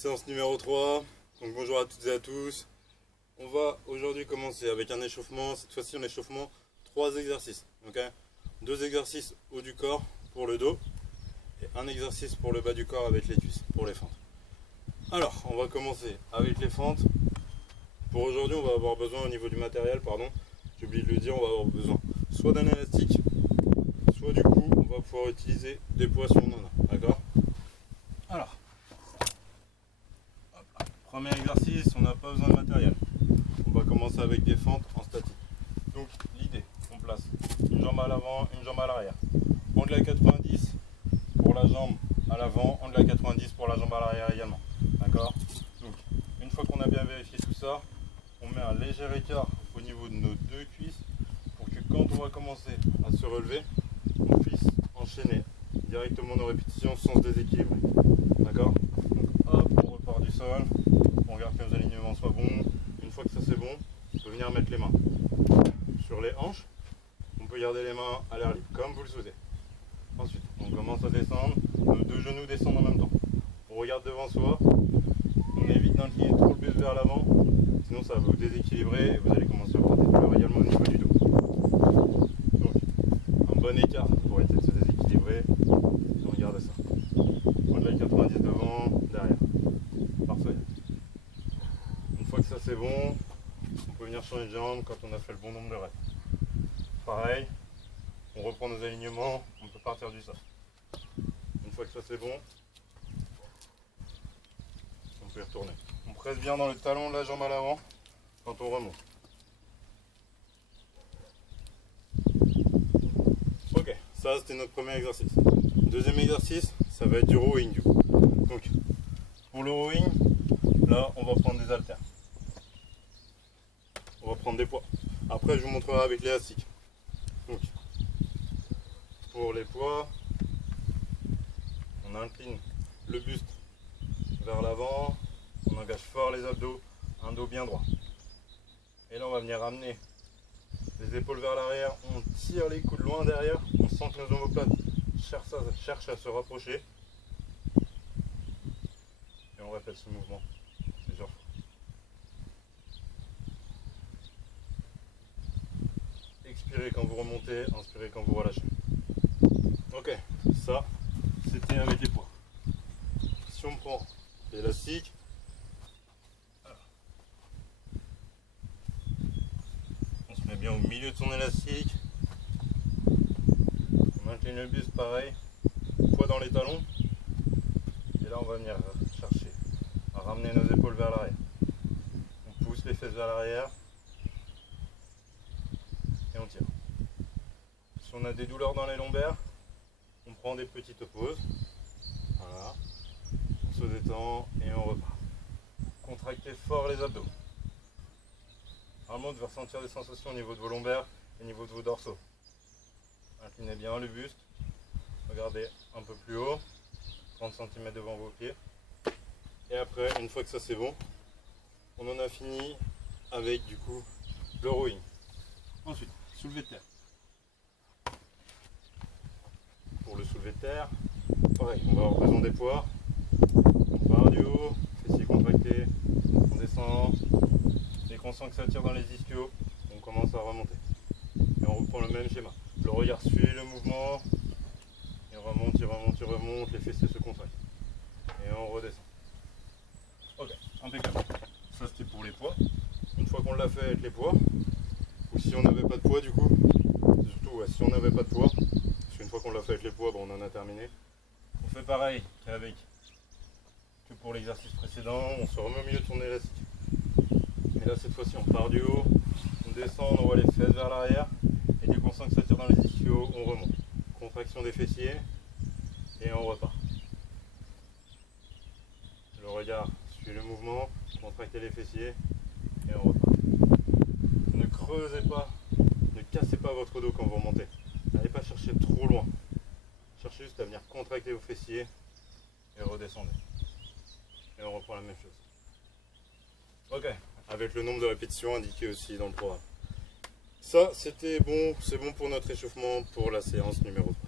Séance numéro 3. Donc bonjour à toutes et à tous. On va aujourd'hui commencer avec un échauffement. Cette fois-ci un échauffement 3 exercices. Okay, 2 exercices haut du corps pour le dos et un exercice pour le bas du corps avec les cuisses, pour les fentes. Alors on va commencer avec les fentes. Pour aujourd'hui on va avoir besoin au niveau du matériel, j'ai oublié de le dire, on va avoir besoin soit d'un élastique, soit du coup on va pouvoir utiliser des poids si on en a. D'accord? Alors, premier exercice, on n'a pas besoin de matériel. On va commencer avec des fentes en statique. Donc l'idée, on place une jambe à l'avant, une jambe à l'arrière. Angle à 90 pour la jambe à l'avant, angle à 90 pour la jambe à l'arrière également. D'accord? Donc une fois qu'on a bien vérifié tout ça, on met un léger écart au niveau de nos deux cuisses pour que quand on va commencer à se relever, on puisse enchaîner directement nos répétitions sans se déséquilibrer. D'accord? Donc hop, on repart du sol, on regarde que nos alignements soient bons. Une fois que ça c'est bon, on peut venir mettre les mains sur les hanches. On peut garder les mains à l'air libre, comme vous le souhaitez. Ensuite, on commence à descendre, nos deux genoux descendent en même temps. On regarde devant soi, on évite d'incliner trop le buste vers l'avant, sinon ça va vous déséquilibrer et vous allez commencer à avoir des douleurs également au niveau du dos. Donc, un bon écart pour éviter de se déséquilibrer, et on regarde ça. Au-delà de 90 devant, derrière. Parfait. Une fois que ça c'est bon, on peut venir changer de jambe quand on a fait le bon nombre de reps. Pareil, on reprend nos alignements, on peut partir du sol. Une fois que ça c'est bon, on peut y retourner. On presse bien dans le talon de la jambe à l'avant quand on remonte. Ok, ça c'était notre premier exercice. Deuxième exercice, ça va être du rowing du coup. Donc, pour le rowing, là on va prendre des haltères. On va prendre des poids. Après je vous montrerai avec l'élastique. Donc, pour les poids, on incline le buste vers l'avant, on engage fort les abdos, un dos bien droit. Et là on va venir ramener les épaules vers l'arrière, on tire les coudes loin derrière, on sent que nos omoplates cherchent à se rapprocher. Et on répète ce mouvement plusieurs fois. Expirez quand vous remontez, inspirez quand vous relâchez. Ok, ça c'était avec les poids. Si on prend l'élastique, on se met bien au milieu de son élastique, on incline le buste pareil, poids dans les talons, et là on va venir chercher à ramener nos épaules vers l'arrière. On pousse les fesses vers l'arrière et on tire. Si on a des douleurs dans les lombaires, on prend des petites pauses. Voilà. On se détend et on repart. Contractez fort les abdos. Normalement, vous devez ressentir des sensations au niveau de vos lombaires et au niveau de vos dorsaux. Inclinez bien le buste. Regardez un peu plus haut, 30 cm devant vos pieds. Et après, une fois que ça c'est bon, on en a fini avec du coup le rowing. Ensuite, soulevé de terre. Pour le soulevé de terre, pareil, on va avoir besoin des poids. On part du haut, fessiers contractés, on descend. Dès qu'on sent que ça tire dans les ischios, on commence à remonter. Et on reprend le même schéma. Le regard suit le mouvement, et on remonte, il remonte, il remonte, les fessiers se contractent. Et on redescend. Ok, impeccable. Ça c'était pour les poids. Une fois qu'on l'a fait avec les poids, ou si on n'avait pas de poids du coup, surtout ouais, si on n'avait pas de poids, parce qu'une fois qu'on l'a fait avec les poids, bon, on en a terminé. On fait pareil que pour l'exercice précédent, on se remet au milieu de son élastique. Et là cette fois-ci on part du haut, on descend, on envoie les fesses vers l'arrière, et dès qu'on sent que ça tire dans les ischios, on remonte. Contraction des fessiers, et on repart. Le regard suit le mouvement, contractez les fessiers, et on repart. Ne creusez pas, ne cassez pas votre dos quand vous remontez. N'allez pas chercher trop loin. Cherchez juste à venir contracter vos fessiers et redescendez. Et on reprend la même chose. Ok, avec le nombre de répétitions indiqué aussi dans le programme. Ça, c'était bon, c'est bon pour notre échauffement pour la séance numéro 3.